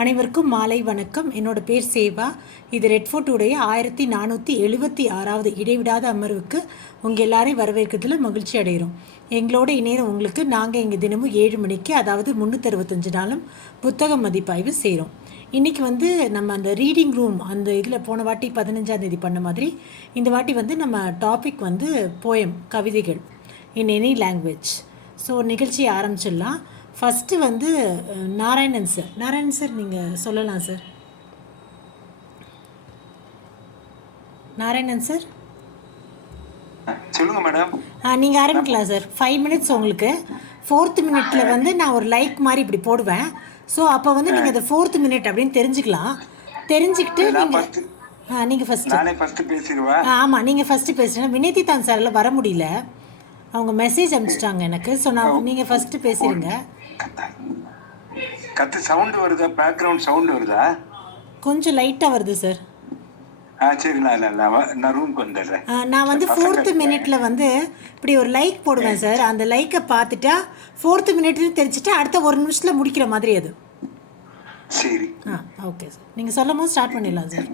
அனைவருக்கும் மாலை வணக்கம். என்னோட பேர் சேவா. இது ரெட் ஃபோர்ட்டுடைய 1476வது இடைவிடாத அமர்வுக்கு உங்கள் எல்லாரையும் வரவேற்கிறதுல மகிழ்ச்சி அடைகிறோம். எங்களோட இணையம் உங்களுக்கு நாங்கள் எங்கள் தினமும் 7 மணிக்கு, அதாவது 365 நாளும் புத்தக மதிப்பாய்வு செய்கிறோம். இன்றைக்கி நம்ம அந்த ரீடிங் ரூம் அந்த இதில் போன வாட்டி 15ஆம் தேதி பண்ண மாதிரி இந்த வாட்டி நம்ம டாபிக் போயம், கவிதைகள் இன் எனி லாங்குவேஜ். ஸோ நிகழ்ச்சியை ஆரம்பிச்சிடலாம். ஃபஸ்ட்டு நாராயணன் சார் நீங்கள் சொல்லலாம் சார். நாராயணன் சார் சொல்லுங்க மேடம். நீங்கள் ஆரம்பிக்கலாம் சார். 5 மினிட்ஸ் உங்களுக்கு. 4th மினிட்ல நான் ஒரு லைக் மாதிரி இப்படி போடுவேன். ஸோ அப்போ நீங்கள் அந்த 4th மினிட் அப்படின்னு தெரிஞ்சுக்கலாம். தெரிஞ்சுக்கிட்டு நீங்கள் ஃபஸ்ட்டு பேசிடுவேன். ஆமாம், நீங்கள் ஃபஸ்ட்டு பேசுகிறேன். வினேதி தான் சார் வர முடியல, அவங்க மெசேஜ் அனுப்பிச்சிட்டாங்க எனக்கு. ஸோ நீங்கள் ஃபஸ்ட்டு பேசிடுங்க. கத்து சவுண்ட் வருதா? பேக்ரவுண்ட் சவுண்ட் வருதா? கொஞ்சம் லைட்டாக வருது சார். சரி, நான் ரூம்க்கு வந்துடுறேன். நான் 4th மினிட்ல இப்படி ஒரு லைக் போடுவேன் சார். அந்த லைக்கை பார்த்துட்டா 4th மினிட்ல தெரிஞ்சுட்டா அடுத்த 1 நிமிஷத்தில் முடிக்கிற மாதிரி அது. சரி, ஓகே சார். நீங்கள் சொல்லும் போது ஸ்டார்ட் பண்ணிடலாம் சார்.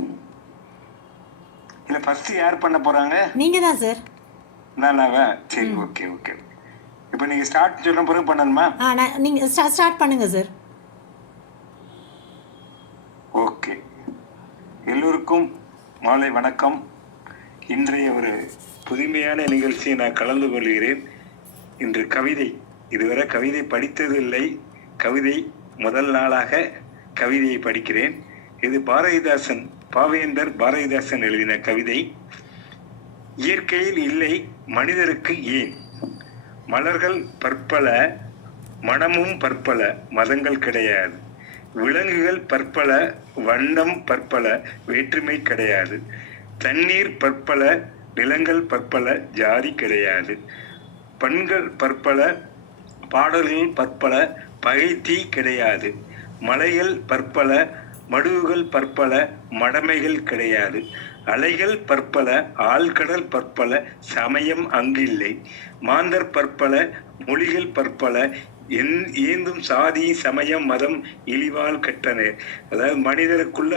இல்லை, ஃபர்ஸ்ட் யார் பண்ண போகிறாங்க? நீங்கள் தான் சார். நானாவா? சரி, ஓகே ஓகே. இப்போ நீங்கள் ஸ்டார்ட் சொல்ல பிறகு பண்ணணுமா? நீங்கள் ஸ்டார்ட் பண்ணுங்கள் சார். ஓகே, எல்லோருக்கும் மாலை வணக்கம். இன்றைய ஒரு புதுமையான நிகழ்ச்சியை நான் கலந்து கொள்கிறேன். இன்று கவிதை. இதுவரை கவிதை படித்ததில்லை. கவிதை முதல் நாளாக கவிதையை படிக்கிறேன். இது பாரதிதாசன், பாவேந்தர் பாரதிதாசன் எழுதின கவிதை. இயற்கையில் இல்லை மனிதருக்கு ஏன்? மலர்கள் பற்பல, மனமும் பற்பல, மதங்கள் கிடையாது. விலங்குகள் பற்பல, வண்ணம் பற்பல, வேற்றுமை கிடையாது. தண்ணீர் பற்பல, நிலங்கள் பற்பல, ஜாதி கிடையாது. பண்கள் பற்பல, பாடல்கள் பற்பல, பகைத்தீ கிடையாது. மலைகள் பற்பல, மடுவுகள் பற்பல, மடமைகள் கிடையாது. அலைகள் பற்பல, ஆழ்கடல் பற்பல, சமயம் அங்கில்லை. மாந்தர் பற்பல, மொழிகள் பற்பல, ஏந்தும் சாதி சமயம் மதம் இழிவால் கட்டனர். அதாவது மனிதருக்குள்ள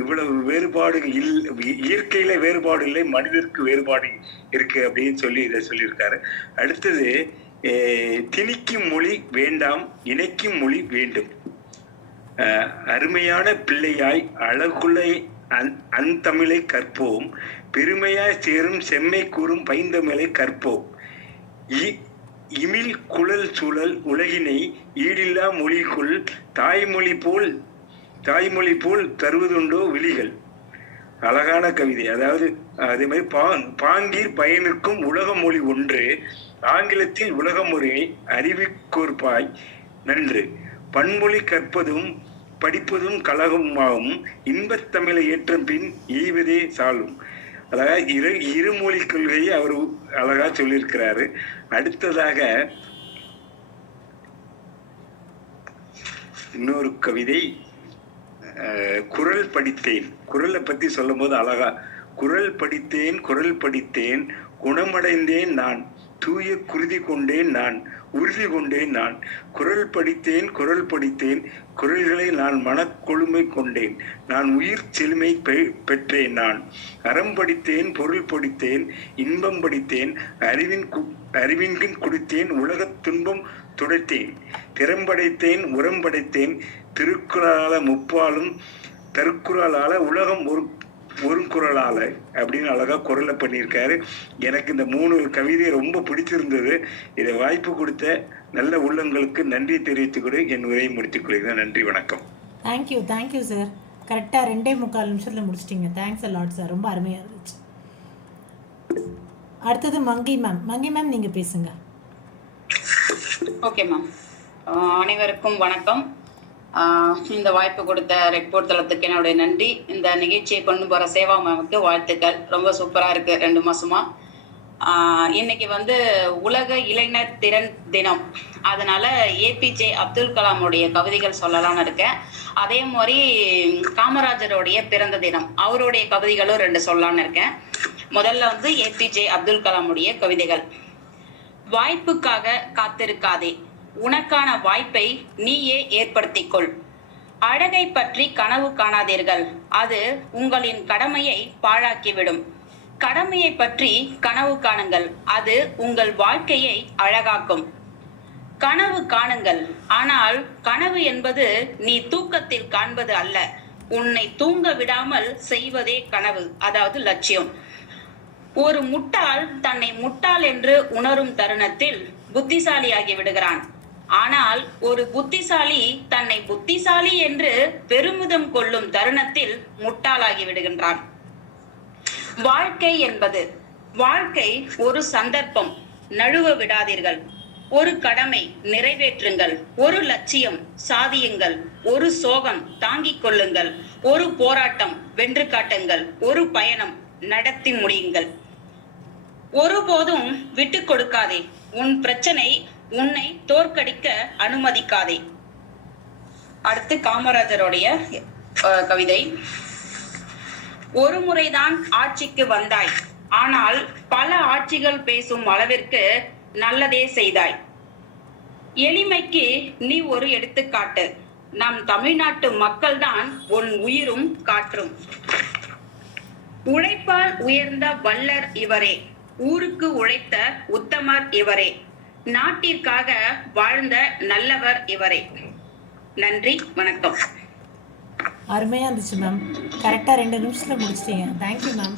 இவ்வளவு வேறுபாடு இயற்கையில வேறுபாடு இல்லை, மனிதருக்கு வேறுபாடு இருக்கு அப்படின்னு சொல்லி இதை சொல்லியிருக்காரு. அடுத்தது, திணிக்கும் மொழி வேண்டாம், இணைக்கும் மொழி வேண்டும். அருமையான பிள்ளையாய் அழகுள்ள அந்தமிழை கற்போம், பெருமையாய் சேரும் செம்மை கூறும் பைந்தமிழை கற்போம். இமிழ் குழல் சூழல் உலகினை ஈடில்லா மொழிக்குள் தாய்மொழி போல் தருவதுண்டோ விழிகள். அழகான கவிதை. அதாவது அதே மாதிரி பாங்கீர் பயனுக்கும் உலக மொழி ஒன்று, ஆங்கிலத்தில் உலக முறையை அறிவிக்கோர்ப்பாய் நன்று. பன்மொழி கற்பதும் படிப்பதும் கழகமாகும், இன்பத்தமிழை ஏற்ற பின் எய்வதே சாலும். அதாவது இருமொழி கொள்கையை அவர் அழகா சொல்லியிருக்கிறாரு. அடுத்ததாக இன்னொரு கவிதை, குரல் படித்தேன். குரலை பத்தி சொல்லும் போது அழகா, குரல் படித்தேன் குணமடைந்தேன் நான், தூய குருதி கொண்டேன் நான், உறுதி கொண்டேன் நான். குரல் படித்தேன் குரல்களை நான் மனக்கொழுமை கொண்டேன் நான், உயிர் செழுமை பெற்றேன் நான். அறம் படித்தேன், பொருள் படித்தேன், இன்பம் படித்தேன், அறிவின்கின் குடித்தேன், உலகத் துன்பம் துடைத்தேன். திறம்படைத்தேன், உரம் படைத்தேன், திருக்குறளால முப்பாலும் தருக்குறளால உலகம் ஒரு குரலால அப்படின்னு அழகா குரலை பண்ணியிருக்காரு. எனக்கு இந்த 3 கவிதை ரொம்ப பிடிச்சிருந்தது. இதை வாய்ப்பு கொடுத்த நல்ல உள்ளங்களுக்கு நன்றி தெரிவித்துக் கொண்டு என் உரையை முடித்துக் கொள்கிறேன். நன்றி, வணக்கம். Thank you sir. கரெக்டாக 2.25 நிமிஷத்தில் முடிச்சிட்டிங்க. தேங்க்ஸ் அலாட் சார், ரொம்ப அருமையாக இருந்துச்சு. அடுத்தது மங்கை மேம் நீங்கள் பேசுங்க. ஓகே மேம், அனைவருக்கும் வணக்கம். இந்த வாய்ப்பு கொடுத்த ரெட் ஃபோர்ட் தளத்துக்கு என்னுடைய நன்றி. இந்த நிகழ்ச்சியை கொண்டு போகிற சேவா மேமுக்கு வாழ்த்துக்கள். ரொம்ப சூப்பராக இருக்குது 2 மாசமா. இன்னைக்கு உலக இளைஞர் திறன் தினம். அதனால ஏபிஜே அப்துல் கலாமுடைய கவிதைகள் சொல்லலாம்னு இருக்கேன். அதே மாதிரி காமராஜருடைய பிறந்த தினம், அவருடைய கவிதைகளும் 2 சொல்லலாம்னு இருக்கேன். முதல்ல ஏபிஜே அப்துல் கலாமுடைய கவிதைகள். வாய்ப்புக்காக காத்திருக்காதே, உனக்கான வாய்ப்பை நீயே ஏற்படுத்திக்கொள். அழகை பற்றி கனவு காணாதீர்கள், அது உங்களின் கடமையை பாழாக்கிவிடும். கடமையை பற்றி கனவு காணுங்கள், அது உங்கள் வாழ்க்கையை அழகாக்கும். கனவு காணுங்கள், ஆனால் கனவு என்பது நீ தூக்கத்தில் காண்பது அல்ல, உன்னை தூங்க விடாமல் செய்வதே கனவு, அதாவது லட்சியம். ஒரு முட்டாள் தன்னை முட்டாள் என்று உணரும் தருணத்தில் புத்திசாலியாகி விடுகிறான். ஆனால் ஒரு புத்திசாலி தன்னை புத்திசாலி என்று பெருமிதம் கொள்ளும் தருணத்தில் முட்டாளாகி விடுகின்றான். வாழ்க்கை ஒரு சந்தர்ப்பம், நழுவ விடாதீர்கள். ஒரு கடமை நிறைவேற்றுங்கள், ஒரு லட்சியம் சாதியுங்கள், ஒரு சோகம் தாங்கிக் கொள்ளுங்கள், ஒரு போராட்டம் வென்று காட்டுங்கள், ஒரு பயணம் நடத்தி முடியுங்கள். ஒருபோதும் விட்டு கொடுக்காதே, உன் பிரச்சனை உன்னை தோற்கடிக்க அனுமதிக்காதே. அடுத்து காமராஜருடைய கவிதை. ஒரு முறைதான் ஆட்சிக்கு வந்தாய், ஆனால் பல ஆட்சிகள் பேசும் அளவிற்கு நல்லதே செய்தாய். எளிமைக்கு நீ ஒரு எடுத்துக்காட்டு, நம் தமிழ்நாட்டு மக்கள்தான் உன் உயிரும் காற்றும். உழைப்பால் உயர்ந்த வல்லர் இவரே, ஊருக்கு உழைத்த உத்தமர் இவரே, நாட்டிற்காக வாழ்ந்த நல்லவர் இவரே. நன்றி, வணக்கம். அருமையாக இருந்துச்சு மேம். கரெக்டாக 2 நிமிஷத்தில் முடிச்சிட்டீங்க. Thank you ma'am.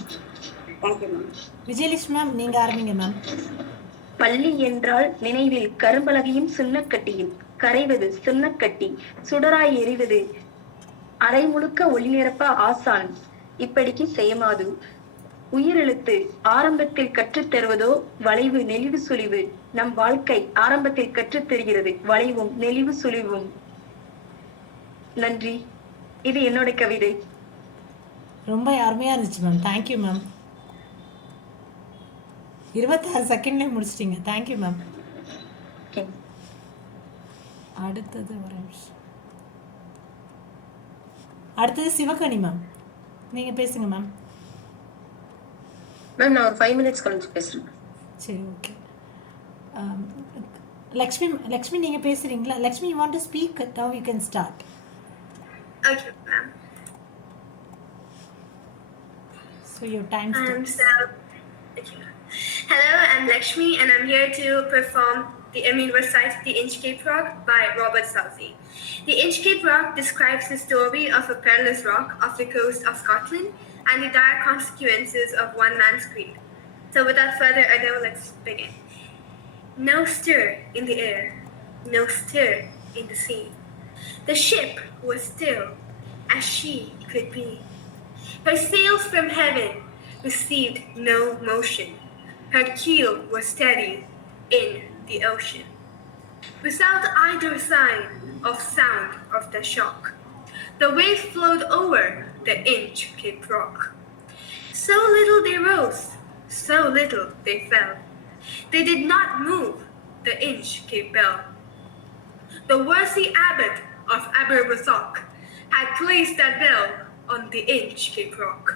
விஜயலட்சுமி மேம், நீங்கள் ஆரம்பிங்க மேம். பள்ளி என்றால் நினைவில் கரும்பலகையும் சுண்ணக்கட்டியும், கரைவது சுண்ணக்கட்டி, சுடராய் எறிவது, அரை முழுக்க ஒளி நிரப்ப ஆசான், இப்படிக்கு செய்யமாது. உயிரெழுத்து ஆரம்பத்தில் கற்றுத் தருவதோ வளைவு நெளிவு சுழிவு. நம் வாழ்க்கை ஆரம்பத்தில் கற்றுத் தருகிறது வளைவும் நெளிவு சுழிவும். நன்றி. இது என்னோட கவிதை. ரொம்ப அருமையாக இருந்துச்சு மேம். Thank you ma'am. 26 செகண்ட்லேயே முடிச்சிட்டிங்க. Thank you ma'am. அடுத்தது ஒரு நிமிஷம். அடுத்தது சிவகணி மேம், நீங்கள் பேசுங்க மேம். மேம் நான் ஒரு 5 minutes கழிச்சு பேசுறேன். சரி, ஓகே. லக்ஷ்மி நீங்கள் பேசுகிறீங்களா? Lakshmi, you want to speak? Now you can start. Okay, ma'am. So your time starts. Okay. Hello, I'm Lakshmi, and I'm here to perform recite the Inchcape Rock by Robert Southey. The Inchcape Rock describes the story of a perilous rock off the coast of Scotland and the dire consequences of one man's greed. So without further ado, let's begin. No stir in the air, no stir in the sea. The ship was still as she could be. Her sails from heaven received no motion. Her keel was steady in the ocean. Without either sign of sound of the shock, the waves flowed over the Inchcape Rock. So little they rose, so little they fell. They did not move the Inchcape Bell. The worthy abbot of Aberbrothock had placed that bell on the Inchcape Rock.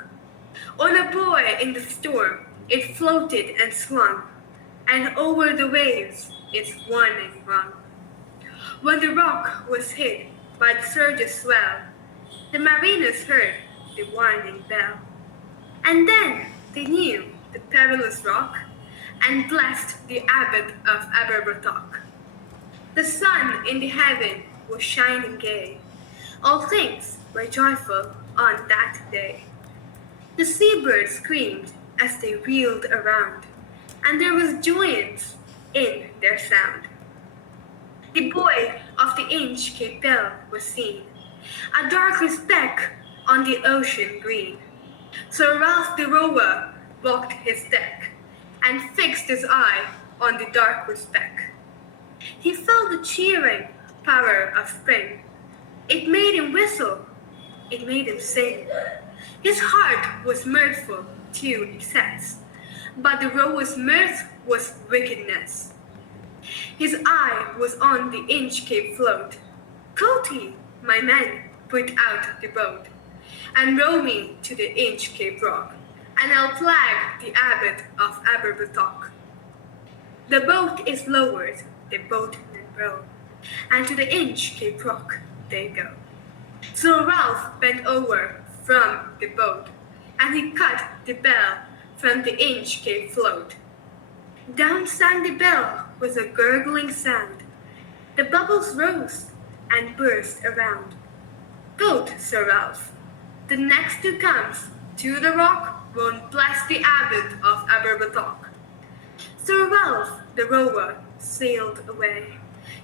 On a buoy in the storm, it floated and swung, and over the waves it swung and rung. When the rock was hit by the surge's swell, the mariners heard the warning bell. And then they knew the perilous rock and blessed the abbot of Aberbrothock. The sun in the heaven was shining gay. All things were joyful on that day. The seabirds screamed as they wheeled around, and there was joyance in their sound. The buoy of the Inchcape Bell was seen, a darker speck on the ocean green. So Ralph the rower walked his deck and fixed his eye on the darker speck. He felt the cheering power of spring. It made him whistle, it made him sing. His heart was mirthful to excess, but the rower's mirth was wickedness. His eye was on the Inchcape float. Coty, my men, put out the boat, and row me to the Inchcape Rock, and I'll flag the abbot of Aberbrothock. The boat is lowered, the boatmen row, and to the Inchcape Rock they go. So Ralph bent over from the boat, and he cut the bell from the Inchcape float. Down sang the bell with a gurgling sound. The bubbles rose and burst around. Goat, Sir Ralph, the next who comes to the rock won't bless the abbot of Aberbrothock. Sir Ralph, the rower, sailed away.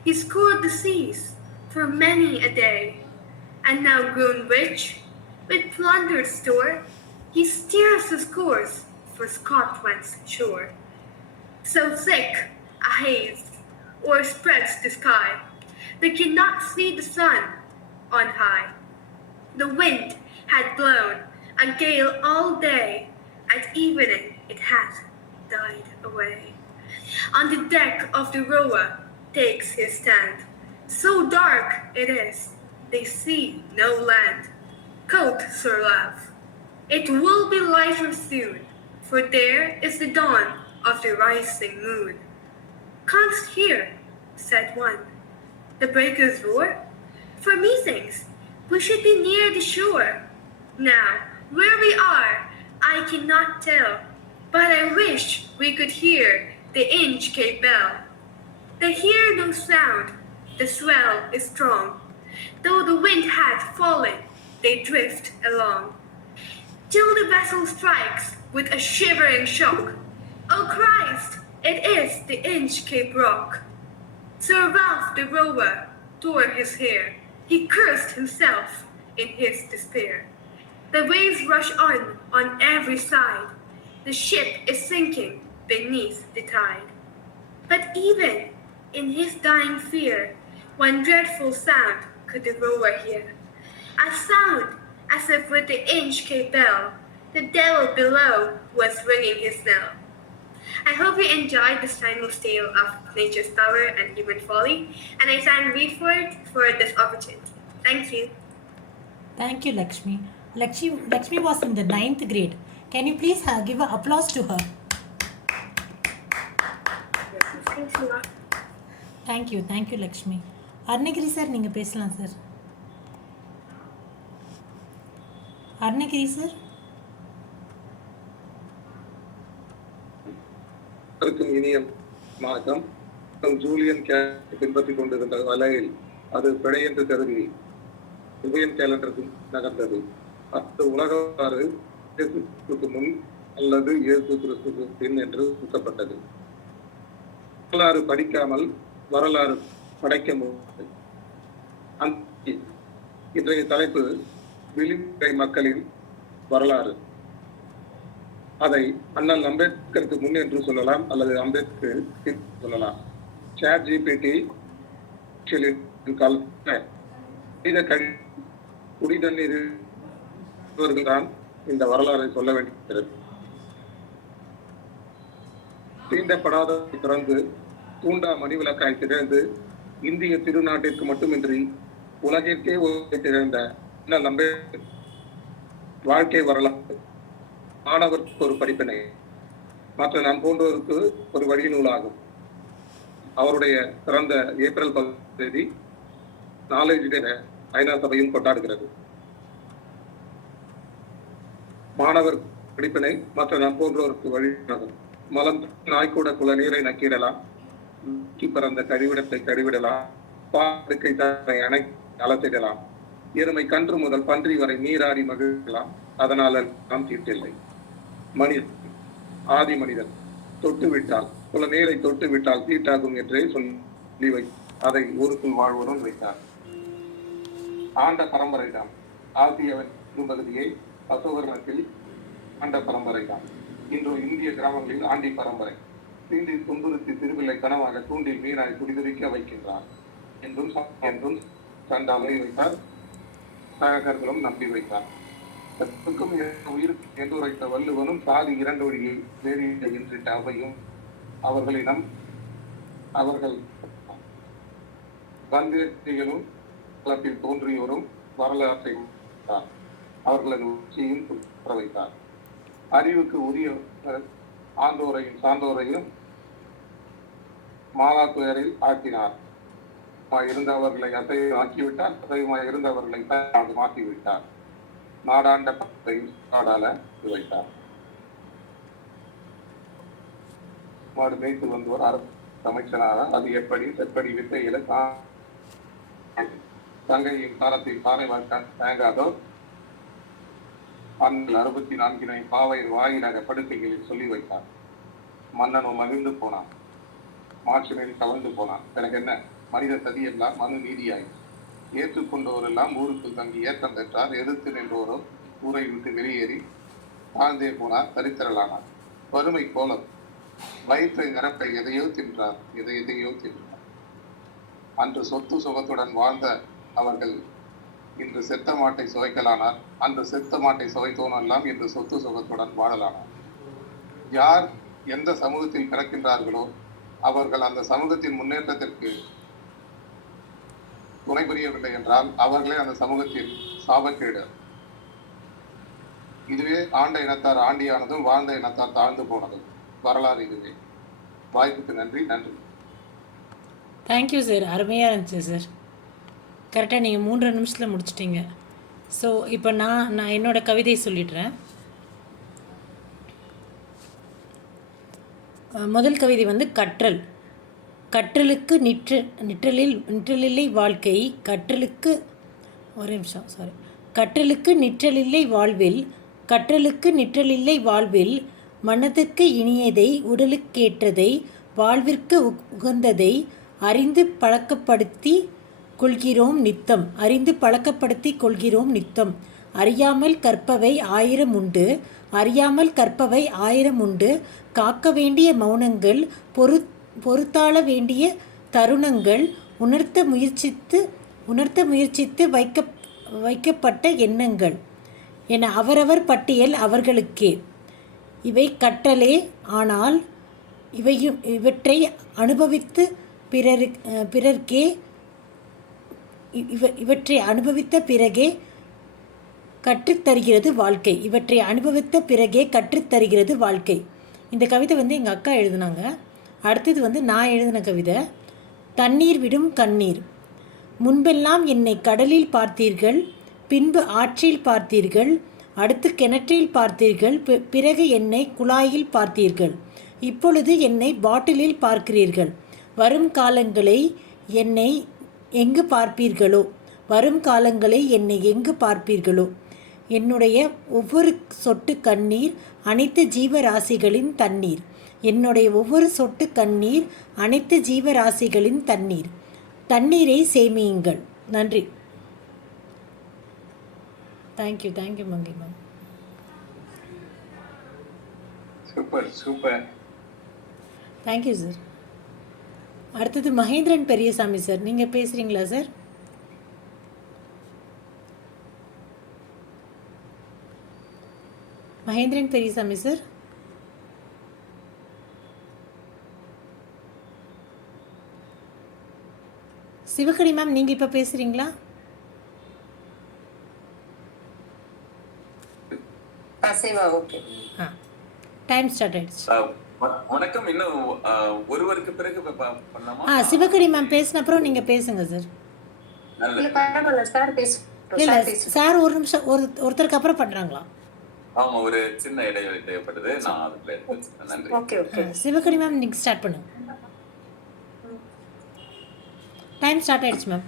He scoured the seas for many a day, and now grown rich with plundered store, he steers his course for Scotland's shore. So thick a haze o'erspreads the sky, they cannot see the sun on high. The wind had blown a gale all day, at evening it had died away. On the deck of the rower takes his stand. So dark it is, they see no land. Quoth Sir Ralph, it will be lighter soon, for there is the dawn of the rising moon. Canst hear, said one, the breakers roar? For methinks we should be near the shore. Now, where we are, I cannot tell, but I wish we could hear the Inchcape bell. They hear no sound, the swell is strong. Though the wind had fallen, they drift along, till the vessel strikes with a shivering shock. Oh Christ, it is the Inchcape rock. Sir Ralph the rower tore his hair. He cursed himself in his despair. The waves rush on every side. The ship is sinking beneath the tide. But even in his dying fear, one dreadful sound could the rower hear. A sound as if with the Inchcape bell, the devil below was ringing his knell. I hope you enjoyed this timeless tale of nature's power and human folly, and I thank Reed for this opportunity. Thank you. Thank you, Lakshmi. Lakshmi was in the 9th grade. Can you please give an applause to her? Thanks a lot. Thank you, Lakshmi. Arunagiri sir நீங்கள் பேசலாம் sir. Arunagiri sir. இனிய வணக்கம். Julian பின்பற்றிக் கொண்டிருந்த வலையில் அது பிழை என்று கருதி ஜூலியன் கேலண்டருக்கு நகர்ந்தது. அது உலக வரலாறு இயேசு கிறிஸ்துவுக்கு முன் அல்லது இயேசு கிறிஸ்துவுக்கு பின் என்று கூறப்பட்டது. வரலாறு படிக்காமல் வரலாறு படைக்க முடியாது. இன்றைய தலைப்பு விளிம்புநிலை மக்களின் வரலாறு. அதை அண்ணல் அம்பேத்கருக்கு முன் என்று சொல்லலாம் அல்லது அம்பேத்கர் பின் சொல்லலாம். சாட் ஜிபிடி குடிதண்ணீர் தான் இந்த வரலாறை சொல்ல வேண்டியிருக்கிறது. தீண்டப்படாத திறந்து தூண்டா மணிவிளக்காய் திகழ்ந்து இந்திய திருநாட்டிற்கு மட்டுமின்றி உலகிற்கே திகழ்ந்த அண்ணல் அம்பேத்கர் வாழ்க்கை வரலாறு மாணவருக்கு ஒரு படிப்பினை, மற்ற நாம் போன்றோருக்கு ஒரு வழி நூலாகும். அவருடைய பிறந்த ஏப்ரல் 10 நாலேஜ் டே ஐநா சபையும் கொண்டாடுகிறது. மாணவர் படிப்பினை மற்ற நாம் போன்றோருக்கு வழியாகும். மலம் நாய்க்கூட குல நீரை நக்கிடலாம், பிறந்த கழிவிடத்தை கழிவிடலாம், பாடுக்கை தன்னை அணை அலத்திடலாம், எருமை கன்று முதல் பன்றி வரை நீராடி மகிழலாம், அதனால் நாம் தீட்டில்லை. மனிதன் ஆதி மனிதன் தொட்டு விட்டால் குல நீரை தொட்டு விட்டால் தீட்டாகும் என்றே சொல்லி அதை ஊருக்குள் வாழ்வதும் வைத்தார். ஆண்ட பரம்பரை தான் ஆசியாவின் பகுதியை அசோகரணத்தில் ஆண்ட பரம்பரை தான். இன்று இந்திய கிராமங்களில் ஆண்டி பரம்பரை தீண்டி துன்புறுத்தி திருவில்லை கனவாக தூண்டில் மீனாய் குடிதுரிக்க வைக்கின்றார் என்றும் சண்டாலை வைத்தார். சகர்களும் நம்பி வைத்தார். உயிருக்கு என்றுரைத்த வள்ளுவனும் சாதி 2 வழியை வேறிய என்றிட்ட அவையும் அவர்களிடம் அவர்கள் வந்தியர்களும் களத்தில் தோன்றியோரும் வரலாற்றை அவர்களது உச்சியும் வைத்தார். அறிவுக்கு உரிய ஆண்டோரையும் சான்றோரையும் மாலா துயரில் ஆக்கினார். இருந்தவர்களை அசைவம் ஆக்கிவிட்டார், அசைவமாய் இருந்தவர்களை அது மாற்றிவிட்டார். நாடாண்ட பத்தை நாடால வைத்தார். மாடு மேய்த்து வந்தவர் அரசு அமைச்சராக அது எப்படி வித்தையில தங்கையின் காலத்தில் பாறை தேங்காதோ அந்த 64 பாவை வாயிலாக படுக்கைகளில் சொல்லி வைத்தார். மன்னனும் மகிழ்ந்து போனான், மாட்சிமையில் கவர்ந்து போனான். எனக்கு என்ன மனித சதி எல்லாம் மனு நீதியாய் ஏற்றுக்கொண்டோர் எல்லாம் ஊருக்கு தங்கி ஏற்றம் பெற்றார். எதிர்த்து நின்றோரும் ஊரை விட்டு வெளியேறி தாழ்ந்தே போனார், தரித்திரலானார். வறுமை கோலம் வயிற்றை நிரப்ப எதையோ தின்றார். அன்று சொத்து சுகத்துடன் வாழ்ந்த அவர்கள் இன்று செத்த மாட்டை சுவைக்கலானார். அன்று செத்த மாட்டை சுவைத்தோனும் எல்லாம் இன்று சொத்து சுகத்துடன் வாழலானார். யார் எந்த சமூகத்தில் பிறக்கின்றார்களோ அவர்கள் அந்த சமூகத்தின் முன்னேற்றத்திற்கு துணை புரியவில்லை என்றால் அவர்களே அந்த சமூகத்தில் சாபக்கேடு. இதுவே ஆண்ட இனத்தார் ஆண்டியானதும் வாழ்ந்த இனத்தார் தாழ்ந்து போனதும் வரலாறு இதுவே. வாய்ப்புக்கு நன்றி. தேங்க்யூ சார், அருமையாக இருந்துச்சு சார். கரெக்டாக நீங்கள் 3 நிமிஷத்தில் முடிச்சிட்டிங்க. ஸோ இப்போ நான் என்னோடய கவிதையை சொல்லிடுறேன். முதல் கவிதை வந்து கற்றல். கற்றலுக்கு நிற்றலில்லை வாழ்க்கை, கற்றலுக்கு நிற்றலில்லை வாழ்வில் மனதுக்கு இனியதை உடலுக்கேற்றதை வாழ்விற்கு உகந்ததை அறிந்து பழக்கப்படுத்தி கொள்கிறோம் நித்தம். அறியாமல் கற்பவை ஆயிரம் உண்டு, காக்க வேண்டிய மௌனங்கள், பொறுத்தாள வேண்டிய தருணங்கள், உணர்த்த முயற்சித்து வைக்கப்பட்ட எண்ணங்கள் என அவரவர் பட்டியல் அவர்களுக்கே. இவை கற்றலே. ஆனால் இவற்றை அனுபவித்து அனுபவித்த பிறகே கற்றுத்தருகிறது வாழ்க்கை. இந்த கவிதை வந்து எங்கள் அக்கா எழுதுனாங்க. அடுத்தது வந்து நான் எழுதின கவிதை. தண்ணீர் விடும் கண்ணீர். முன்பெல்லாம் என்னை கடலில் பார்த்தீர்கள், பின்பு ஆற்றில் பார்த்தீர்கள், அடுத்து கிணற்றில் பார்த்தீர்கள், பிறகு என்னை குழாயில் பார்த்தீர்கள், இப்பொழுது என்னை பாட்டிலில் பார்க்கிறீர்கள். வரும் காலங்களை என்னை எங்கு பார்ப்பீர்களோ. என்னுடைய ஒவ்வொரு சொட்டு கண்ணீர் அனைத்து ஜீவராசிகளின் தண்ணீர். தண்ணீரை சேமியுங்கள். நன்றி. தேங்க்யூ மங்கி மேம். சூப்பர். Thank you sir. அடுத்தது மகேந்திரன் பெரியசாமி சார், நீங்கள் பேசுகிறீங்களா sir? Mahendran Periyasamy sir. Sivagani ma'am, நீங்கள் இப்போ பேசுகிறீங்களா? டைம் ஸ்டார்ட் ஆயிடுச்சு. வணக்கம். இன்னும் ஒருவருக்கு பிறகு பண்ணலாமா? சிவகணி மேம் பேசின அப்புறம் நீங்க பேசுங்க சார். இல்ல சார், ஒரு நிமிஷம், ஒருத்தருக்கு அப்புறம் பண்றாங்களா? ஆமா, ஒரு சின்ன இடைவெளி தேவைப்படுது. நான் அதுக்குள்ள எடுத்து. நன்றி. சிவகணி மேம், நீங்க ஸ்டார்ட் பண்ணுங்க. டைம் ஸ்டார்ட் ஆயிடுச்சு மேம்.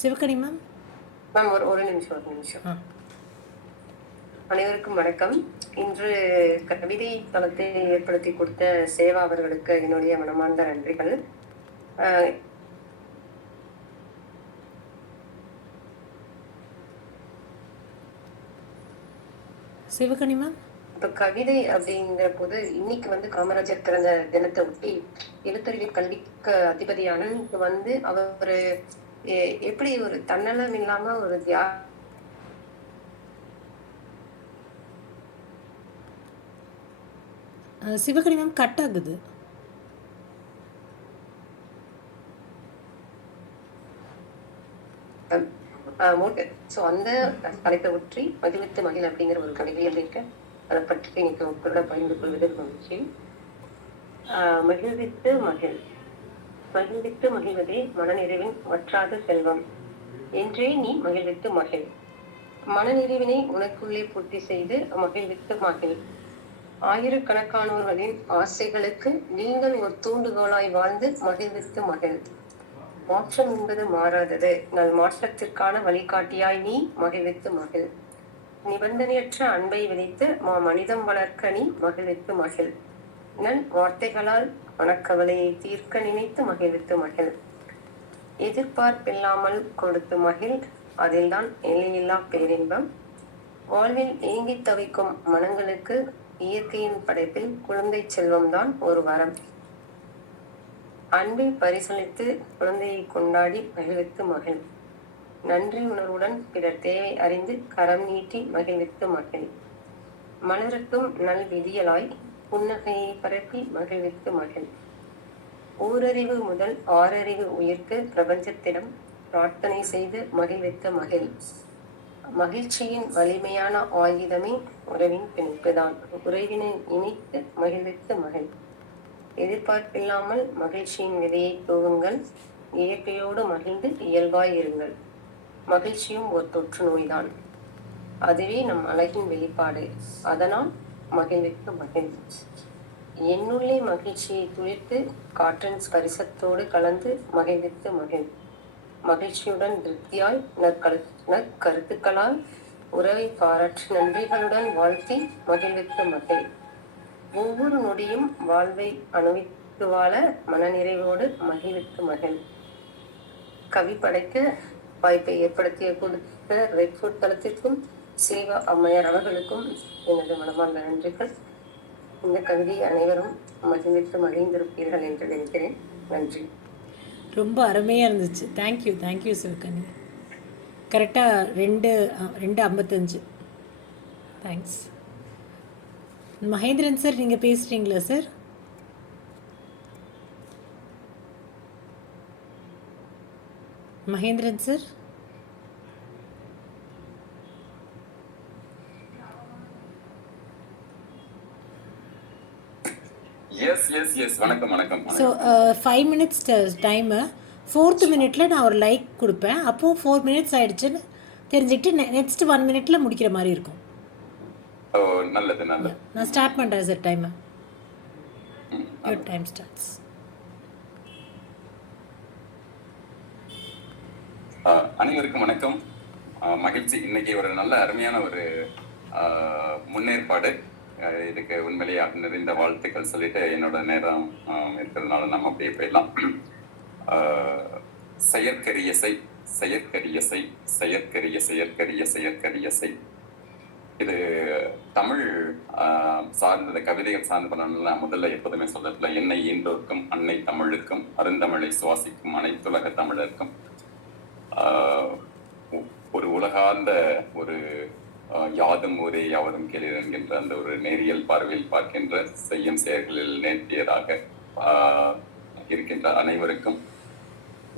சிவகணி மேம். ஒரு நிமிஷம். அனைவருக்கும் வணக்கம். இன்று கவிதை தளத்தை ஏற்படுத்தி கொடுத்த சேவா அவர்களுக்கு என்னுடைய மனமார்ந்த நன்றிகள். சிவகணி மேம், இப்ப கவிதை அப்படிங்கிற போது இன்னைக்கு வந்து காமராஜர் பிறந்த தினத்தை ஒட்டி எழுத்தறிவியல் கல்விக்கு அதிபதியான வந்து அவர் எப்படி ஒரு தன்னலம் இல்லாம ஒரு சிவகணி மேம் கட் ஆகுது. அந்த தலைப்பை ஒற்றி மகிழ்வித்து மகிழ் அப்படிங்கிற ஒரு கவிதை எழுதியிருக்கேன். அதை பற்றி இன்னைக்கு உங்களோட பகிர்ந்து கொள்வதில் மகிழ்ச்சி. மகிழ்வித்து மகிழ். மகிழ்வித்து மகிழ்வதே மனநிறைவின் வற்றாத செல்வம். என்றே நீ மகிழ்வித்து மகிழ். மனநிறைவினை உனக்குள்ளே பூர்த்தி செய்து மகிழ்வித்து மகிழ். ஆயிரக்கணக்கானவர்களின் ஆசைகளுக்கு நீங்கள் ஒரு தூண்டுகோலாய் வாழ்ந்து மகிழ்வித்து மகிழ். மாற்றம் என்பது மாறாதது. நல் மாற்றத்திற்கான வழிகாட்டியாய் நீ மகிழ்வித்து மகிழ். நிபந்தனையற்ற அன்பை விதைத்து மனிதம் வளர்க்க நீ மகிழ்வித்து மகிழ். நல் வார்த்தைகளால் மனக்கவலையை தீர்க்க நினைத்து மகிழ்வித்து மகிழ். எதிர்பார்ப்பில்லாமல் கொடுத்து மகிழ். அதில்தான் எல்லையில்லா பேரின்பம். வாழ்வில் ஏங்கி தவிக்கும் மனங்களுக்கு இயற்கையின் படைப்பில் குழந்தை செல்வம்தான் ஒரு வரம். அன்பை பரிசளித்து குழந்தையை கொண்டாடி மகிழ்வித்து மகிழ். நன்றி உணர்வுடன் பிறர் தேவை அறிந்து கரம் நீட்டி மகிழ்வித்து மகிழ். மலருக்கும் நல் விதியலாய் புன்னகையை பரப்பி மகிழ்வித்து மகிழ். ஓரறிவு முதல் ஆறறிவு உயிர்க்கு பிரபஞ்சத்திடம் பிரார்த்தனை செய்து மகிழ்வித்து மகிழ். மகிழ்ச்சியின் வலிமையான ஆயுதமே உறவின் பிணைப்புதான். உறவினை இணைத்து மகிழ்வித்து மகிழ். எதிர்பார்ப்பில்லாமல் மகிழ்ச்சியின் விதையை தூவுங்கள். இயற்கையோடு மகிழ்ந்து இயல்பாய் இருங்கள். மகிழ்ச்சியும் ஒரு தொற்று நோய்தான். அதுவே நம் அழகின் வெளிப்பாடு. அதனால் மகிழ்வித்து மகிழ். என்னுள்ளே மகிழ்ச்சியை துளிர்த்து காற்றின் ஸ்பரிசத்தோடு கலந்து மகிழ்வித்து மகிழ். மகிழ்ச்சியுடன் திருப்தியாய் நற்கருத்துக்களால் உறவை பாராற்றி நன்றிகளுடன் வாழ்த்தி மகிழ்வித்து மகிழ். ஒவ்வொரு நொடியும் வாழ்வை அனுபவித்து வாழ மனநிறைவோடு மகிழ்வித்து மகிழ். கவி படைக்க வாய்ப்பை ஏற்படுத்திய கொடுத்த ரெட் ஃபுட் தளத்திற்கும் சேவா அம்மையார் அவர்களுக்கும் எனது மனமார்ந்த நன்றிகள். இந்த கவிதையை அனைவரும் மகிழ்வித்து மகிழ்ந்திருப்பீர்கள் என்று நினைக்கிறேன். நன்றி. ரொம்ப அருமையாக இருந்துச்சு. தேங்க்யூ சிவகனி. கரெக்டாக 2:55. தேங்க்ஸ். மகேந்திரன் சார், நீங்கள் பேசுகிறீங்களா சார்? மகேந்திரன் சார், எஸ் வணக்கம் வணக்கம். So 5 minutes time. 4th மினிட்ல நான் ஒரு லைக் கொடுப்பேன். அப்போது 4 minutes ஆயிடுச்சுன்னு தெரிஞ்சுக்கிட்டு நெக்ஸ்ட் 1 minute முடிக்கிற மாதிரி இருக்கும். ஓ, நல்லது. நான் ஸ்டார்ட் பண்ணுறேன் சார் டைமை. Your time starts. அனைவருக்கும் வணக்கம். மகிழ்ச்சி. இன்னைக்கு ஒரு நல்ல அருமையான ஒரு முன்னேற்பாடு. இதுக்கு உண்மையிலேயே நிறைந்த வாழ்த்துக்கள் சொல்லிட்டு என்னோட நேரம் இருக்கிறதுனால நம்ம அப்படியே போயிடலாம். செயற்கரியசை செயற்கரியசை செயற்கரிய செயற்கரிய செயற்கரியசை. இது தமிழ் சார்ந்த கவிதைகள் சார்ந்து பண்ணணும்ல. முதல்ல எப்போதுமே சொல்லல, என்னை ஈன்றோர்க்கும் அன்னை தமிழுக்கும் அருந்தமிழை சுவாசிக்கும் அனைத்துலக தமிழருக்கும் ஒரு உலகார்ந்த ஒரு யாதும் ஊரே யாவரும் கேளீர் என்கின்ற அந்த ஒரு நேரியல் பார்வையில் பார்க்கின்ற செய்யும் செயல்களில் நேர்த்தியதாக இருக்கின்ற அனைவருக்கும்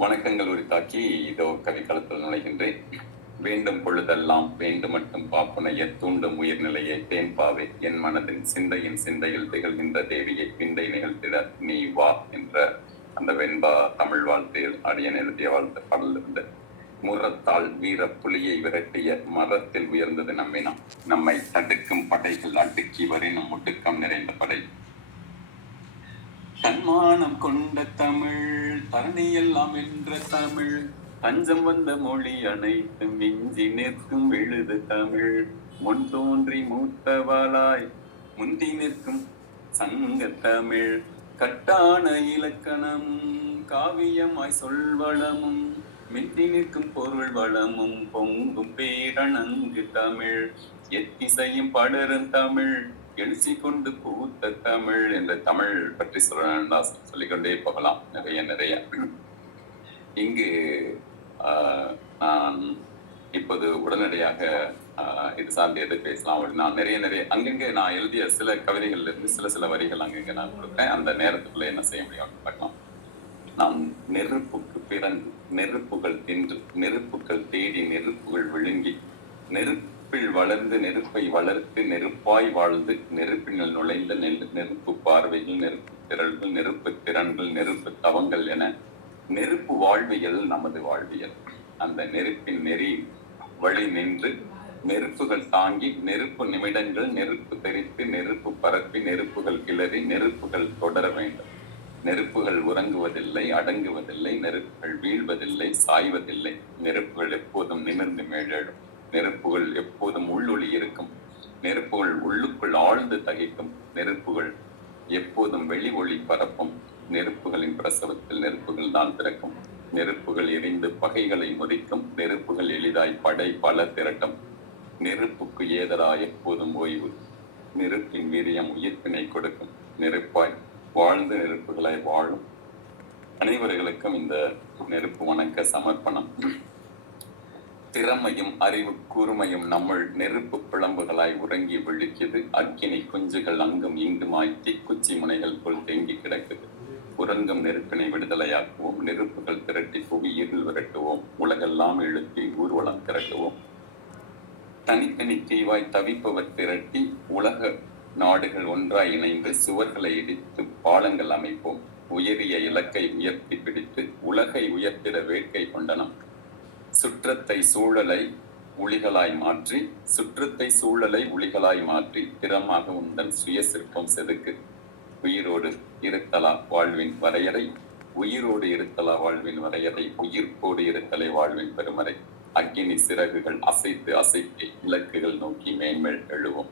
வணக்கங்கள் உரித்தாக்கி இதோ கவிக்களத்தில் நுழைகின்றேன். வேண்டும் பொழுதெல்லாம் வேண்டும் மட்டும் பாப்புனைய தூண்டும் உயிர்நிலையை தேன்பாவை என் மனதின் சிந்தையின் சிந்தையில் திகழ்கின்ற தேவியை பிந்தை நிகழ்த்திட நீ வா என்ற அந்த வெண்பா தமிழ் வாழ்த்தையில் அடியன் எழுதிய வாழ்த்து பாடலிருந்து முரத்தால் வீர புலியை விரட்டிய மரத்தில் உயர்ந்தது நம்மினம் நம்மை தடுக்கும் படைகள் அடுக்கி வரினும் முட்டுக்கம் நிறைந்த படை தன்மானம் கொண்ட தமிழ் தரணியெல்லாம் என்ற தமிழ் தஞ்சம் வந்த மொழி அனைத்தும் மிஞ்சி நிற்கும் விழுது தமிழ் முன் தோன்றி மூத்தவளாய் முந்தி நிற்கும் சங்க தமிழ் கட்டான இலக்கணம் காவியமாய் சொல்வளமும் மிந்தி நிற்கும் பொருள் வளமும் பொங்கும் பேரணங்கு தமிழ் எத்திசையும் படரும் தமிழ் எழுச்சி கொண்டு பூத்த தமிழ் என்ற தமிழ் பற்றி சொல்லிக்கொண்டே போகலாம். நிறைய இங்கு நான் இப்போது உடனடியாக இது சார்ந்து எது பேசலாம் அப்படின்னா நிறைய அங்கங்கே நான் எழுதிய சில கவிதைகள்ல இருந்து சில வரிகள் அங்கங்கே நான் கொடுக்குறேன். அந்த நேரத்துக்குள்ள என்ன செய்ய முடியும் அப்படின்னு பார்க்கலாம். நாம் நெருப்புக்கு பிறந்து நெருப்புகள் தின்று நெருப்புகள் தேடி நெருப்புகள் விழுங்கி நெருப்பில் வளர்ந்து நெருப்பை வளர்த்து நெருப்பாய் வாழ்ந்து நெருப்பினில் நுழைந்த நெருப்பு பார்வைகள், நெருப்பு திரள்கள், நெருப்பு திறன்கள், நெருப்பு தவங்கள் என நெருப்பு வாழ்வியல் நமது வாழ்வியல். அந்த நெருப்பின் நெறி வழி நின்று நெருப்புகள் தாங்கி, நெருப்பு நிமிடங்கள், நெருப்பு தெரித்து, நெருப்பு பரப்பி, நெருப்புகள் கிளறி, நெருப்புகள் தொடர வேண்டும். நெருப்புகள் உறங்குவதில்லை, அடங்குவதில்லை, நெருப்புகள் வீழ்வதில்லை, சாய்வதில்லை. நெருப்புகள் எப்போதும் நிமிர்ந்து மேலெழும். நெருப்புகள் எப்போதும் உள்ளொளி இருக்கும். நெருப்புகள் உள்ளுக்குள் ஆழ்ந்து தகிக்கும். நெருப்புகள் எப்போதும் வெளி ஒளி பரப்பும். நெருப்புகளின் பிரசவத்தில் நெருப்புகள் தான் பிறக்கும். நெருப்புகள் எரிந்து பகைகளை முறிக்கும். நெருப்புகள் எளிதாய் படை பல திரட்டும். நெருப்புக்கு ஏதரா எப்போதும் ஓய்வு. நெருப்பின் வீரியம் உயிர்ப்பினை கொடுக்கும். நெருப்பாய் வாழ்ந்து நெருப்புகளாய் வாழும் அனைவர்களுக்கும் இந்த நெருப்பு வணக்க சமர்ப்பணம். திறமையும் அறிவு கூர்மையும் நம்மள் நெருப்பு பிளம்புகளாய் உறங்கி விழிக்குது. அக்கினி குஞ்சுகள் அங்கும் இங்குமாய் தீக்குச்சி முனைகள் போல் தேங்கி கிடக்குது. உறங்கும் நெருப்பினை விடுதலையாக்குவோம். நெருப்புகள் திரட்டி புவியில் விரட்டுவோம். உலகெல்லாம் எழுப்பி ஊர்வலம் திரட்டுவோம். தனித்தனி தீவாய் தவிப்பவர் திரட்டி உலக நாடுகள் ஒன்றாய் இணைந்து சுவர்களை இடித்து பாலங்கள் அமைப்போம். உயரிய இலக்கை உயர்த்தி பிடித்து உலகை உயர்த்திட வேட்கை கொண்டனம். சுற்றத்தை சூழலை ஒளிகளாய் மாற்றி திறமாக உந்தன் சுய சிற்பம் செதுக்கு. உயிரோடு இருத்தலா வாழ்வின் வரையறை, உயிர்ப்போடு இருத்தலை வாழ்வின் பெருமறை. அக்கினி சிறகுகள் அசைத்து இலக்குகள் நோக்கி மேன்மேல் எழுவோம்.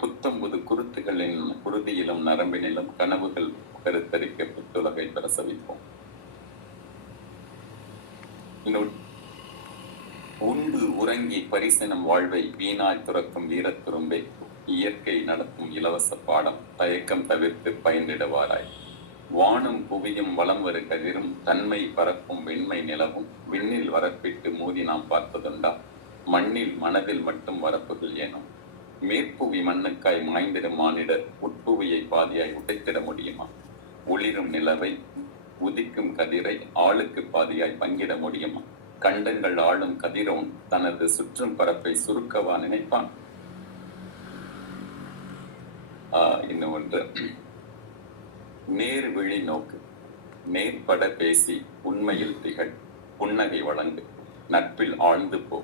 புத்தம்புது குருத்துகளின் குருதியிலும் நரம்பினிலும் கனவுகள் கருத்தரிக்க புத்துலகை பிரசவிப்போம். உண்டு உறங்கி பரிசனம் வாழ்வை வீணாய் துறக்கும் வீரத்துரும்பை. இயற்கை நடத்தும் இலவச பாடம் தயக்கம் தவிர்த்து பயந்திடுவாராய். வானும் புவியும் வலம் வரு கதிரும் தன்மை பரப்பும் வெண்மை நிலவும் விண்ணில் வரப்பிட்டு மோதி நாம் பார்த்ததுண்டா? மண்ணில் மனதில் மட்டும் வரப்புகள் ஏனும்? மேற்புவி மண்ணுக்காய் மாய்ந்திடும் மானிடர் உட்புவியை பாதியாய் உடைத்திட முடியுமா? ஒளிரும் நிலவை உதிக்கும் கதிரை ஆளுக்கு பாதியாய் பங்கிட முடியுமா? கண்டங்கள் ஆளும் கதிரோன் தனது சுற்றும் பரப்பை சுருக்கவா நினைப்பான்? இன்னும் ஒன்று, நேர் விழி நோக்கு, நேர்பட பேசி உண்மையில் திகழ், புன்னகை வழங்கு, நட்பில் ஆழ்ந்து போ,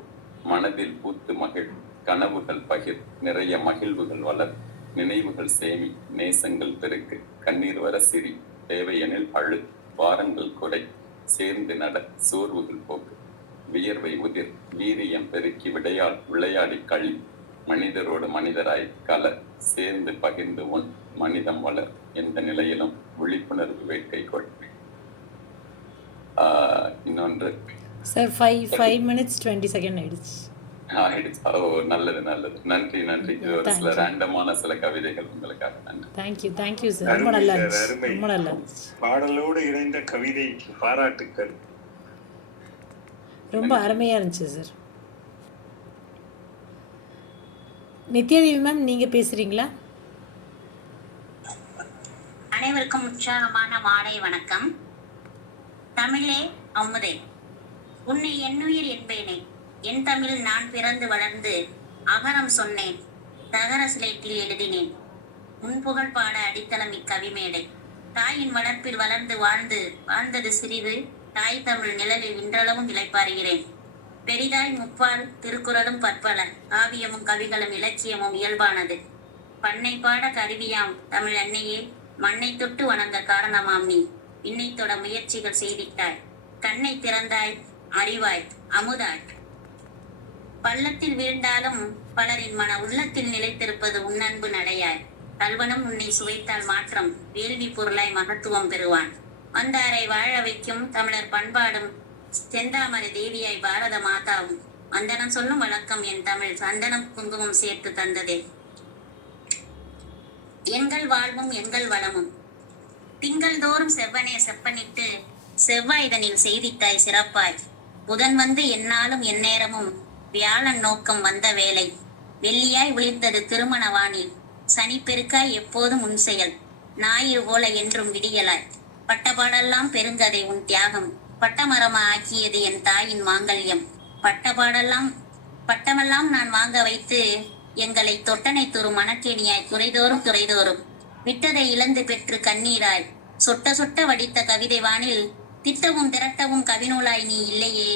மனதில் பூத்து மகிழ், கனவுகள் பகிர், நிறைய மகிழ்வுகள் வளர், நினைவுகள் சேமி, நேசங்கள் பெருக்கு, கண்ணீர் வர சிரி, தேவையெனில் அழு, வாரங்கள் கொடை, சேர்ந்து நட, சோர்வுகள் போக்கு, வியர்வை உதிர், வீரியம் பெருக்கி விளையாடி களி, மனிதரோடு மனிதராய் கல, சேர்ந்து பகிர்ந்து உன், மனிதம் வளர், எந்த நிலையிலும் விழிப்புணர்வு வேட்கை கொள். இன்னொன்று சார் 5 minutes 20 seconds ஆயிடுச்சு. ஓ, நல்லது. நன்றி. இது ஒரு சில ரேண்டமான சில கவிதைகள் உங்களுக்காக. நன்றி. Thank you sir. ரொம்ப நல்லா இருந்துச்சு. அருமை. ரொம்ப நல்லா இருந்துச்சு. பாடலோடு இணைந்த கவிதைக்கு பாராட்டுக்கள். ரொம்ப அருமையாக இருந்துச்சு சார். நித்யாதேவி மேம், நீங்கள் பேசுகிறீங்களா? அனைவருக்கும் உற்சாகமான மாலை வணக்கம். தமிழே அமுதே, உன்னை என்னுயிர் என்பேனே, என் தமிழ் நான் பிறந்து வளர்ந்து அகரம் சொன்னேன், தகர சிலைட்டில் எழுதினேன், முன்புகழ் பாட அடித்தளம் இக்கவிமேடை. தாயின் வளர்ப்பில் வளர்ந்து வாழ்ந்தது சிறிது, தாய் தமிழ் நிழலில் இன்றளவும் இளைப்பாறுகிறேன். பெரிதாய் முப்பால் திருக்குறளும் பற்பல, காவியமும் கவிகளும் இலக்கியமும் இயல்பானது. பண்ணை பாட கருவியாம் தமிழ் அன்னையே, மண்ணை தொட்டு வணங்க காரணமாம் நீ. விண்ணை தொட முயற்சிகள் செய்திட்டாய், கண்ணை திறந்தாய், அறிவாய், அமுதாய். பள்ளத்தில் வீழ்ந்தாலும் பலரின் மன உள்ளத்தில் நிலைத்திருப்பது உன்னன்பு நடையாய். கல்வனும் உன்னை சுவைத்தால் மாற்றம் வேள்வி பொருளாய் மகத்துவம் பெறுவான். வந்தாரை வாழ வைக்கும் தமிழர் பண்பாடும் செந்தாமரை தேவியாய் பாரத மாதாவும். வந்தனம் சொல்லும் வழக்கம் என் தமிழ் சந்தனம் குங்குமம் சேர்த்து தந்ததே. எங்கள் வாழ்வும் எங்கள் வளமும் திங்கள் தோறும் செவ்வனே செப்பனிட்டு செவ்வாய்தனில் செய்திட்டாய் சிறப்பாய். புதன் வந்து எந்நாளும் எந்நேரமும் வியாழன் நோக்கம் வந்த வேலை. வெள்ளியாய் ஒளிர்ந்தது திருமண வாணி, சனி பெருக்காய் எப்போதும் உன் செயல். ஞாயிறு போல என்றும் விடியலாய், பட்டபாடெல்லாம் பெருங்கதை உன் தியாகம். பட்டமரமா ஆக்கியது என் தாயின் மாங்கல்யம், பட்டபாடெல்லாம் பட்டமெல்லாம் நான் வாங்க வைத்து எங்களை தொட்டனை துரும் மணக்கேணியாய் துறைதோறும் துறைதோறும் விட்டதை இழந்து பெற்று கண்ணீராய் சொட்ட சொட்ட வடித்த கவிதை வானில் திட்டவும் திரட்டவும் கவிநூலாய் நீ இல்லையே.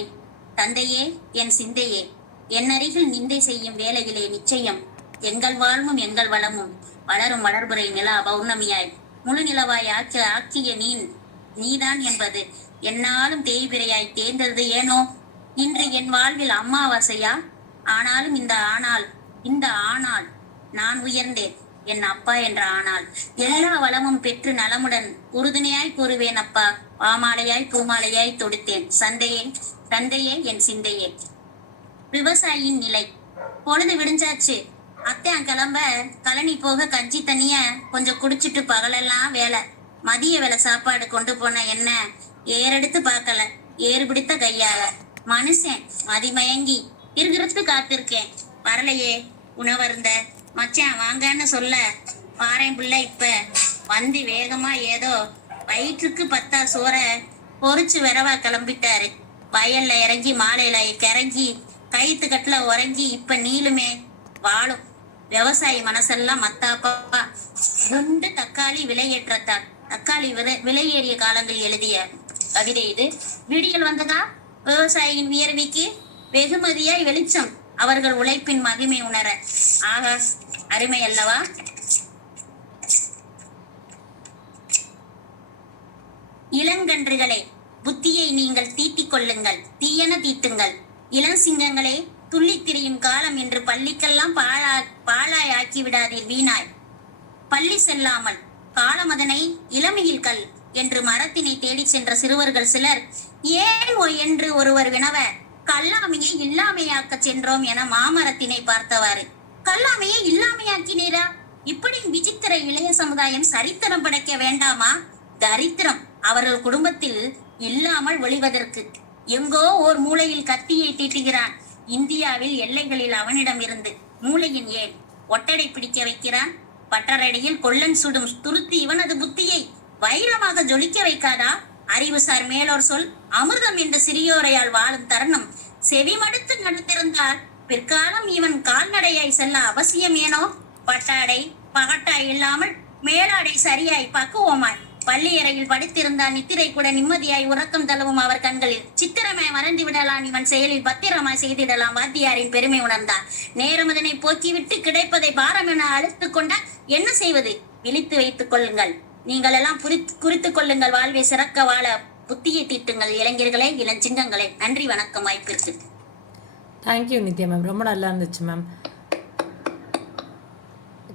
தந்தையே, என் சிந்தையே, என் அருகில் நிந்தை செய்யும் வேளையிலே நிச்சயம் எங்கள் வாழ்வும் எங்கள் வளமும் வளரும் வளர்புரை நிலா பௌர்ணமியாய் முழு நிலவாய் ஆக்கிய நீதான் என்பது என்னாலும் தேய்பிரையாய் தேர்ந்தது ஏனோ. இன்று என் வாழ்வில் அம்மாவாசையா? ஆனாலும் இந்த ஆணால் நான் உயர்ந்தேன், என் அப்பா என்ற ஆணால் எல்லா வளமும் பெற்று நலமுடன் உறுதுணையாய் கூறுவேன் அப்பா. பாமாலையாய் பூமாலையாய் தொடுத்தேன் தந்தையே என் சிந்தையே. விவசாயியின் நிலை. பொழுது விடிஞ்சாச்சு, அத்தையான் கிளம்ப கழனி போக கஞ்சி தண்ணிய கொஞ்சம் குடிச்சிட்டு பகலெல்லாம் வேலை, மதிய வேலை சாப்பாடு கொண்டு போன என்ன ஏறெடுத்து பார்க்கல, ஏறு பிடித்த கையால மனுஷன் மதிமயங்கி இருக்கிறது காத்திருக்கேன், வரலையே உணவருந்த மச்சான் வாங்கன்னு சொல்ல பாறேன் புள்ள. இப்ப வந்து வேகமா ஏதோ வயிற்றுக்கு பத்தா சோற பொறிச்சு வரவா கிளம்பிட்டாரு. வயல்ல இறங்கி மாலையில கிறங்கி கயித்து கட்டுல உறங்கி இப்ப நீளுமே வாழும் விவசாயி மனசெல்லாம் மத்தாப்பா. குண்டு தக்காளி விலையேற்றத்தால் தக்காளி விலையேறிய காலங்கள் எழுதிய கவிதை இது. விடியல் வந்ததா விவசாயியின் வியர்விக்கு வெகுமதியாய் வெளிச்சம் அவர்கள் உழைப்பின் மகிமை உணர. ஆகா, அருமை அல்லவா? இளங்கன்றுகளே, புத்தியை நீங்கள் தீட்டிக் கொள்ளுங்கள், தீயென தீட்டுங்கள். இளஞ்சிங்கங்களே, துள்ளித் திரியும் காலம் என்று பள்ளிக்கெல்லாம் பாழாய் ஆக்கி விடாதீர் வீணாய். பள்ளி செல்லாமல் காலம் அதனை இளமையில் கல் என்று மரத்தினை தேடிச் சென்ற சிறுவர்கள் சிலர் ஏன் என்று ஒருவர் வினவ, கல்லாமையை இல்லாமையாக்க சென்றோம் என மாமரத்தினை பார்த்தவாறு. கல்லாமையை இல்லாமையாக்கினீரா? இப்படி விசித்திர இளைய சமுதாயம் சரித்திரம் படைக்க வேண்டாமா? தரித்திரம் அவர்கள் குடும்பத்தில் இல்லாமல் ஒளிவதற்கு. எங்கோ ஓர் மூலையில் கத்தியை தீட்டுகிறான். இந்தியாவில் எல்லைகளில் அவனிடம் இருந்து மூளையின் ஏன் ஒட்டடை பிடிக்க வைக்கிறான். பட்டரடியில் கொள்ளன் சுடும் துருத்தி இவனது புத்தியை வைரமாக ஜொலிக்க வைக்காதா? அறிவுசார் மேலோர் சொல் அமிர்தம் என்ற சிறியோரையால் வாழும் தருணம் செவிமடுத்து நடத்திருந்தால் பிற்காலம் இவன் கால்நடையாய் செல்ல அவசியம் ஏனோ? பட்டாடை பகட்டாய் இல்லாமல் மேலாடை சரியாய் பக்குவமாய் பள்ளி அறையில் படித்திருந்தால் நித்திரை கூட நிம்மதியாய் உறக்கம் தழுவும் அவர் கண்களில் சித்திரமாய் மறந்து விடலாம், இவன் செயலில் பத்திரமாய் செய்திடலாம். வாத்தியாரின் பெருமை உணர்ந்தார். நேரம் அதனை போக்கிவிட்டு கிடைப்பதை பாரம் என அழுத்துக் கொண்டால் என்ன செய்வது? விழித்து வைத்துக் கொள்ளுங்கள். நீங்கள் எல்லாம் குறித்துக் கொள்ளுங்கள். வாழ்வை சிறக்க வாழ புத்தியை தீட்டுங்கள் இளைஞர்களே, இளஞ்சிங்கங்களே. நன்றி, வணக்கம் வாய்ப்பிற்கு. தேங்க்யூ நித்யா மேம், ரொம்ப நல்லா இருந்துச்சு மேம்.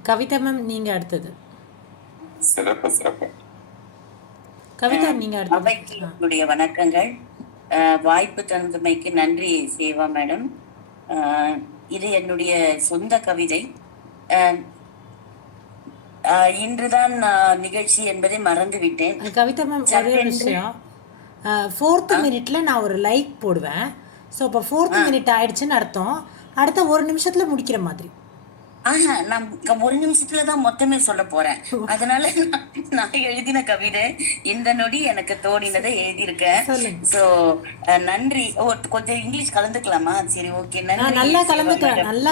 கவிதா மேம், நீங்கள் அடுத்தது. சிறப்பு. கவிதா, நீங்க அடுத்தது. என்னுடைய வணக்கங்கள். வாய்ப்பு தந்தமைக்கு நன்றி சேவா மேடம். இது என்னுடைய சொந்த கவிதை. இன்றுதான் நிகழ்ச்சி என்பதை மறந்து விட்டேன். கவிதா மேம், ஒரே விஷயம், 4th மினிட்ல நான் ஒரு லைக் போடுவேன். ஸோ இப்போ 4th மினிட் ஆயிடுச்சுன்னு அர்த்தம். அடுத்த 1 நிமிஷத்துல முடிக்கிற மாதிரி. நான் 1 நிமிஷத்துலதான் மொத்தமே சொல்ல போறேன். அதனால நான் எழுதின கவிதை இந்த நொடி எனக்கு தோணினதை எழுதியிருக்கேன். சோ நன்றி. கொஞ்சம் இங்கிலீஷ் கலந்துக்கலாமா? சரி, ஓகே, நன்றி. நல்லா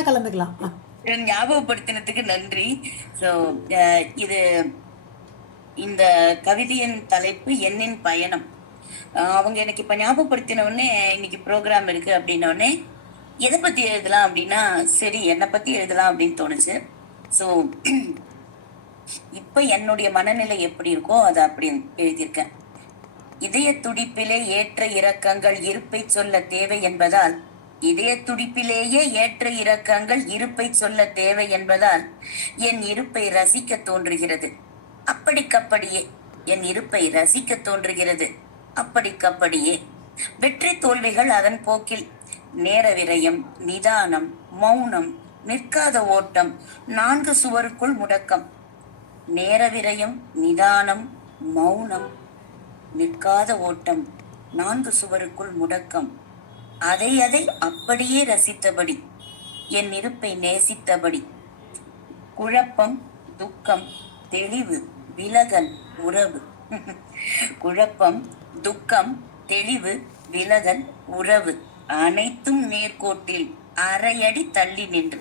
கலந்துக்கலாம். ஞாபகப்படுத்தினதுக்கு நன்றி. சோ இது இந்த கவிதையின் தலைப்பு எண்ணின் பயணம். அவங்க எனக்கு இப்ப ஞாபகப்படுத்தின உடனே இன்னைக்கு ப்ரோக்ராம் இருக்கு அப்படின்ன உடனே எதை பத்தி எழுதலாம் அப்படின்னா, சரி என்னை பத்தி எழுதலாம் அப்படின்னு தோணுச்சு. ஸோ இப்ப என்னுடைய மனநிலை எப்படி இருக்கோ அதை அப்படி எழுதியிருக்கேன். இதய துடிப்பிலே ஏற்ற இறக்கங்கள் இருப்பை சொல்ல தேவை என்பதால், இதய துடிப்பிலேயே ஏற்ற இறக்கங்கள் இருப்பை சொல்ல தேவை என்பதால் என் இருப்பை ரசிக்க தோன்றுகிறது. அப்படிக்கப்படியே என் இருப்பை ரசிக்க தோன்றுகிறது. அப்படிக்கப்படியே வெற்றி தோல்விகள் அதன் போக்கில், நேர விரயம், நிதானம், மௌனம், நிற்காத ஓட்டம், 4 சுவருக்குள் முடக்கம். நேர விரயம், நிதானம், மௌனம், நிற்காத ஓட்டம், 4 சுவருக்குள் முடக்கம். அதை அப்படியே ரசித்தபடி, என் இருப்பை நேசித்தபடி. குழப்பம், துக்கம், தெளிவு, விலகல், உறவு. குழப்பம், துக்கம், தெளிவு, விலகல், உறவு அனைத்தும் நேர்கோட்டில் அரையடி தள்ளி நின்று,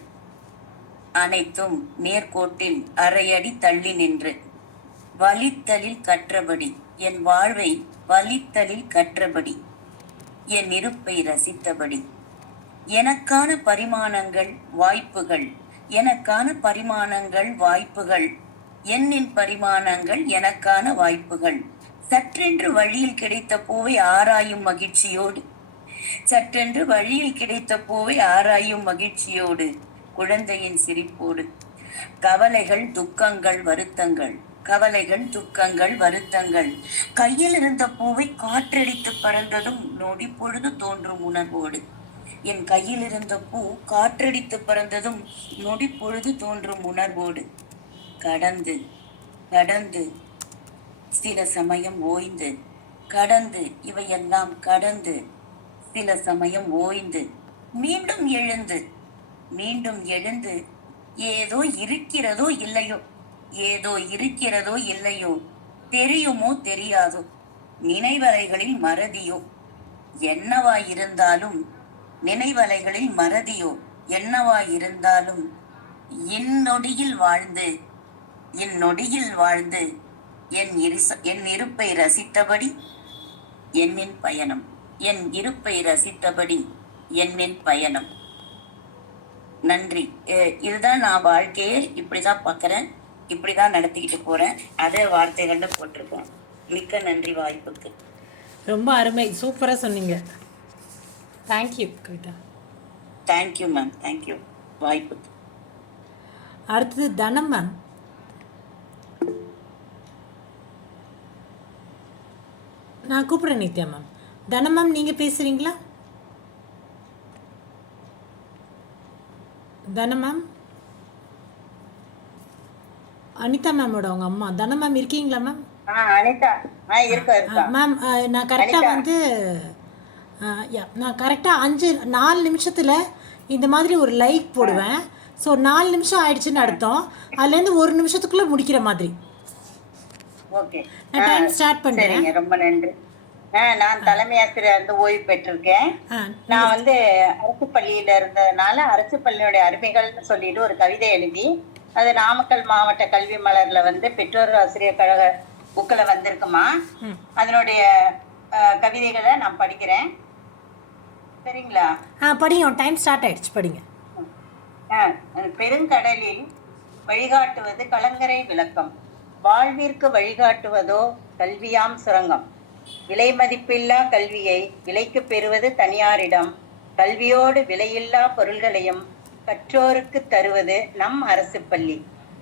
அனைத்தும் நேர்கோட்டில் அரையடி தள்ளி நின்று, வலித்தலில் கற்றபடி என் வாழ்வை வலித்தலில் கற்றபடி என் இருப்பை ரசித்தபடி எனக்கான பரிமாணங்கள் வாய்ப்புகள், எனக்கான பரிமாணங்கள் வாய்ப்புகள், எண்ணின் பரிமாணங்கள் எனக்கான வாய்ப்புகள், சற்றென்று வழியில் கிடைத்த பூவை ஆராயும் மகிழ்ச்சியோடு, சற்றென்று வழியில் கிடைத்த பூவை ஆராயும் மகிழ்ச்சியோடு, குழந்தையின் சிரிப்போடு, கவலைகள் துக்கங்கள் வருத்தங்கள், கவலைகள் துக்கங்கள் வருத்தங்கள், கையில் இருந்த பூவை காற்றடித்து பறந்ததும் நொடி பொழுது தோன்றும் உணர்வோடு, என் கையில் இருந்த பூ காற்றடித்து பறந்ததும் நொடி பொழுது தோன்றும் உணர்வோடு, கடந்து கடந்து சில சமயம் ஓய்ந்து, கடந்து இவையெல்லாம் கடந்து சில சமயம் ஓய்ந்து, மீண்டும் எழுந்து மீண்டும் எழுந்து, ஏதோ இருக்கிறதோ இல்லையோ, ஏதோ இருக்கிறதோ இல்லையோ, தெரியுமோ தெரியாதோ, நினைவலைகளில் மறதியோ, என்னவாயிருந்தாலும் நினைவலைகளில் மறதியோ, என்னவாயிருந்தாலும் இந்நொடியில் வாழ்ந்து, இந்நொடியில் வாழ்ந்து என் இருப்பை ரசித்தபடி எண்ணின் பயணம், என் இருப்பை ரசித்தபடி எண்ணின் பயணம். நன்றி. இதுதான் நான் வாழ்க்கையை இப்படிதான் பார்க்குறேன், இப்படிதான் நடத்திக்கிட்டு போறேன். அதே வார்த்தைகள்ல போட்டிருக்கேன். மிக்க நன்றி வாய்ப்புக்கு. ரொம்ப அருமை, சூப்பராக சொன்னீங்க. Thank you Kavitha. Thank you ma'am, thank you வாய்ப்புக்கு. அடுத்தது தனம் மேம். நான் கூப்பிட்றேன் நித்யா மேம். தனம் மேம் நீங்கள் பேசுகிறீங்களா? தனம் மேம், அனிதா மேமோட அவங்க அம்மா. தனம் மேம் இருக்கீங்களா மேம்? அனிதா மேம், நான் கரெக்டாக வந்து நான் கரெக்டாக 4 நிமிஷத்தில் இந்த மாதிரி ஒரு லைக் போடுவேன். ஸோ 4 நிமிஷம் ஆயிடுச்சுன்னு அர்த்தம். அதுலேருந்து 1 நிமிஷத்துக்குள்ளே முடிக்கிற மாதிரி. ஓகே, நான் டைம் ஸ்டார்ட் பண்ணுறேன். ரொம்ப நன்றி. நான் தலைமை ஆசிரியர் வந்து ஓய்வு பெற்றிருக்கேன். நான் வந்து அரசு பள்ளியில இருந்ததுனால அரசு பள்ளியுடைய அருமைகள்னு சொல்லிட்டு ஒரு கவிதை எழுதி அது நாமக்கல் மாவட்ட கல்வி மலர்ல வந்து பெற்றோர் ஆசிரியர் கழக புக்கில் வந்திருக்குமா. அதனுடைய கவிதைகளை நான் படிக்கிறேன், சரிங்களா? படிங்க, டைம் ஸ்டார்ட் ஆயிடுச்சு, படிங்க. பெருங்கடலில் வழிகாட்டுவது கலங்கரை விளக்கம், வாழ்விற்கு வழிகாட்டுவதோ கல்வியாம் சுரங்கம். விலை மதிப்பில்லா கல்வியை விலைக்கு பெறுவது தனியாரிடம், கல்வியோடு விலையில்லா பொருள்களையும் கற்றோருக்கு தருவது நம் அரசு பள்ளி,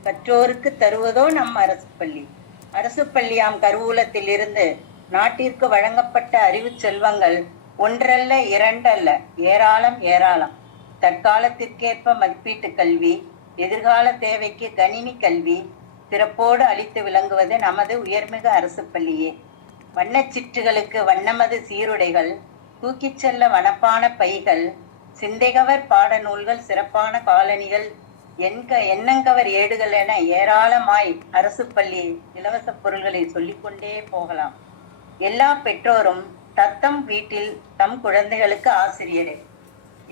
கற்றோருக்கு தருவதோ நம் அரசு பள்ளி. அரசு பள்ளியாம் கருவூலத்தில் இருந்து நாட்டிற்கு வழங்கப்பட்ட அறிவு செல்வங்கள் ஒன்றல்ல இரண்டல்ல, ஏராளம் ஏராளம். தற்காலத்திற்கேற்ப மதிப்பீட்டு கல்வி, எதிர்கால தேவைக்கு கணினி கல்வி சிறப்போடு அளித்து விளங்குவது நமது உயர்மிகு அரசு பள்ளியே. வண்ணச்சிற்றுகளுக்கு வண்ணமது சீருடைகள், தூக்கிச் செல்ல வனப்பான பைகள், சிந்தைகவர் பாடநூல்கள், சிறப்பான காலணிகள், எண்ணங்கவர் ஏடுகள் என ஏராளமாய் அரசு பள்ளி இலவச பொருள்களை சொல்லிக்கொண்டே போகலாம். எல்லா பெற்றோரும் தத்தம் வீட்டில் தம் குழந்தைகளுக்கு ஆசிரியரே.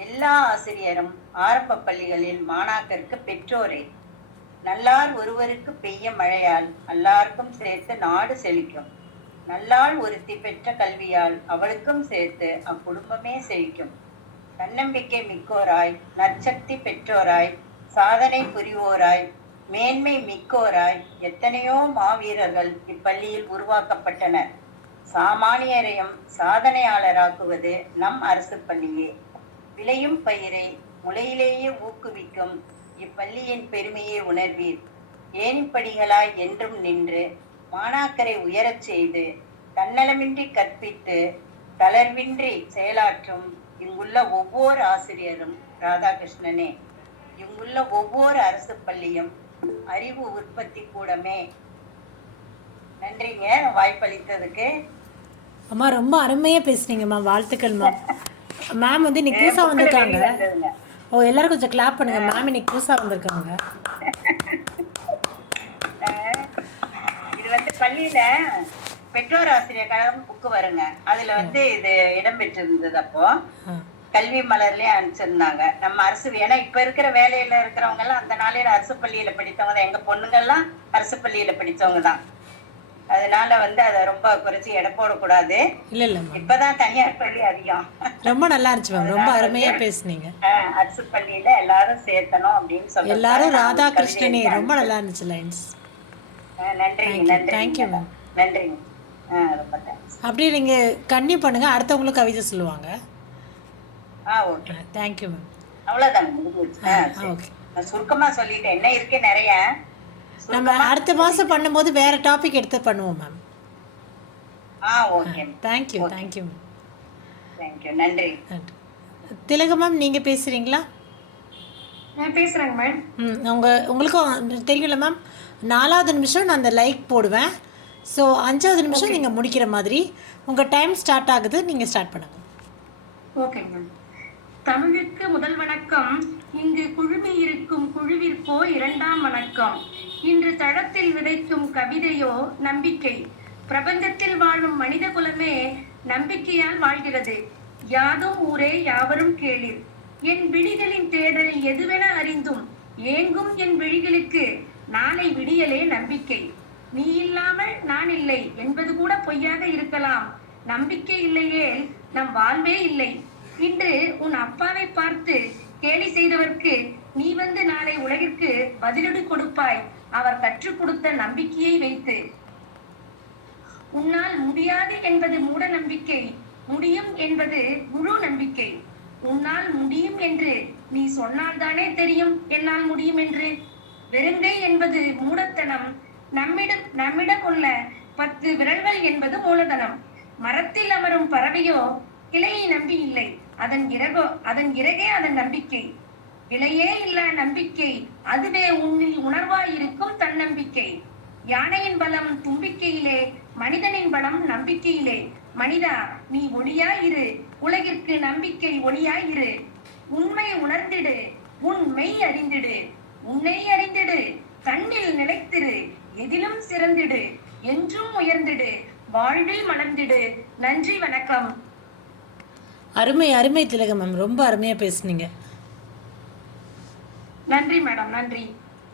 எல்லா ஆசிரியரும் ஆரம்ப பள்ளிகளில் மாணாக்கருக்கு பெற்றோரே. நல்லார் ஒருவருக்கு பெய்ய மழையால் எல்லாருக்கும் சேர்த்து நாடு செழிக்கும். நல்லாள் ஒருத்தி பெற்ற கல்வியால் அவளுக்கும் சேர்த்து அக்குடும்பமே செழிக்கும். தன்னம்பிக்கை மிக்கோராய், நற்சக்தி பெற்றோராய், சாதனை புரிவோராய், மேன்மை மிக்கோராய் எத்தனையோ மாவீரர்கள் இப்பள்ளியில் உருவாக்கப்பட்டனர். சாமானியரையும் சாதனையாளராக்குவது நம் அரசு பள்ளியே. விளையும் பயிரை முளையிலேயே ஊக்குவிக்கும் இப்பள்ளியின் பெருமையை உணர்வீர். ஏணிப்படிகளாய் என்றும் நின்று மாணாக்கரை உயரச் செய்து தன்னலமின்றி கற்பித்து தளர்வின்றி செயலாற்றும் இங்குள்ள ஒவ்வொரு ஆசிரியரும் ராதாகிருஷ்ணனே. இங்குள்ள ஒவ்வொரு அரசு பள்ளியும் அறிவு உற்பத்தி கூடமே. நன்றிங்க வாய்ப்பளித்ததுக்கு. அம்மா ரொம்ப அருமையாக பேசுனீங்கம்மா, வாழ்த்துக்கள் மேம். மேம் வந்து இன்னைக்கு புதுசாக வந்திருக்காங்க. எல்லாரும் கொஞ்சம் கிளாப் பண்ணுங்க. மேம் இன்னைக்கு புதுசாக வந்திருக்காங்க. இது வந்து பள்ளியில பெற்றோர் ஆசிரியர் கழகம் புக்கு வருங்க, அதுல வந்து இது இடம்பெற்றிருந்தது. அப்போ கல்வி மலர்லயே அனுப்பிச்சிருந்தாங்க. நம்ம அரசு ஏன்னா இப்ப இருக்கிற வேலையில இருக்கிறவங்க எல்லாம் அந்த நாளையில அரசு பள்ளியில படித்தவங்க தான். எங்க பொண்ணுங்க எல்லாம் அரசு பள்ளியில படிச்சவங்க தான். அதனால வந்து அதை ரொம்ப குறைச்சி எடை போடக்கூடாது. இல்லை இல்லை இப்பதான் தனியார் பள்ளி அதிகம். ரொம்ப நல்லா இருந்துச்சு மேம், ரொம்ப அருமையாக பேசுனீங்க. அரசு பள்ளியில எல்லாரும் சேர்த்தணும் அப்படின்னு சொல்லி எல்லாரும் ராதாகிருஷ்ணனே ரொம்ப நல்லா இருந்துச்சு லைன்ஸ். நன்றி நன்றி தேங்க்யூ மேம். நன்றிங்க. ரொம்ப தேங்க்ஸ். அப்படியே நீங்கள் கன்னியூ பண்ணுங்கள், அடுத்தவங்களும் கவிதை சொல்லுவாங்க. Okay thank you ma'am. அவ்வளவுதான் முடிஞ்சிருச்சு. ஓகே, நான் சுருக்கமா சொல்லிட்டேன், என்ன இருக்கு நிறைய. நம்ம அடுத்த மாதம் பண்ணும்போது வேறு டாபிக் எடுத்து பண்ணுவோம் ma'am. Okay thank you thank you ma'am. Thank you நன்றி. நன்றி. திலகம் மேம், நீங்கள் பேசுகிறீங்களா? நான் பேசுறேங்க மேம். உங்களுக்கும் தெரியல மேம், 4வது நிமிஷம் நான் அந்த லைக் போடுவேன். ஸோ 5வது நிமிஷம் நீங்கள் முடிக்கிற மாதிரி உங்கள் டைம் ஸ்டார்ட் ஆகுது, நீங்கள் ஸ்டார்ட் பண்ணுங்கள். ஓகேங்க மேம். தமிழுக்கு முதல் வணக்கம். இங்கு குழுமி இருக்கும் குழுவிற்கோ 2ஆம் வணக்கம். இன்று தளத்தில் விதைக்கும் கவிதையோ நம்பிக்கை. பிரபஞ்சத்தில் வாழும் மனித குலமே நம்பிக்கையால் வாழ்கிறது. யாதும் ஊரே யாவரும் கேளிர். என் விழிகளின் தேடல் எதுவென அறிந்தும் ஏங்கும் என் விழிகளுக்கு நாளை விடியலே நம்பிக்கை. நீ இல்லாமல் நான் இல்லை என்பது கூட பொய்யாக இருக்கலாம். நம்பிக்கை இல்லையே நம் வாழ்வே இல்லை. இன்று உன் அப்பாவை பார்த்து கேலி செய்தவர்க்கு நீ வந்து நாளை உலகிற்கு பதிலடி கொடுப்பாய், அவர் கற்றுக் கொடுத்த நம்பிக்கையை வைத்து. உன்னால் முடியாது என்பது மூட நம்பிக்கை, முடியும் என்பது முழு நம்பிக்கை. உன்னால் முடியும் என்று நீ சொன்னால்தானே தெரியும் என்னால் முடியும் என்று. வெறுங்கை என்பது மூடத்தனம். நம்மிடம் உள்ள 10 விரல்கள் என்பது மூலதனம். மரத்தில் அமரும் பறவையோ கிளையை நம்பி இல்லை, அதன் இறகே அதன் நம்பிக்கை. விலையே இல்ல நம்பிக்கை, அதுவே உன்னில் உணர்வாயிருக்கும் தன்னம்பிக்கை. யானையின் பலம் தும்பிக்கையிலே, மனிதனின் பலம் நம்பிக்கையிலே. மனிதா நீ ஒளியாயிரு, உலகிற்கு நம்பிக்கை ஒளியாயிரு. உண்மை உணர்ந்திடு, உன் மெய் அறிந்திடு. உன்னை அறிந்திடு, தன்னில் நிலைத்திரு. எதிலும் சிறந்திடு, என்றும் உயர்ந்திடு, வாழ்வில் மலர்ந்திடு. நன்றி, வணக்கம். அருமை அருமை திலகம் மேம், ரொம்ப அருமையாக பேசுனீங்க. நன்றி மேடம், நன்றி.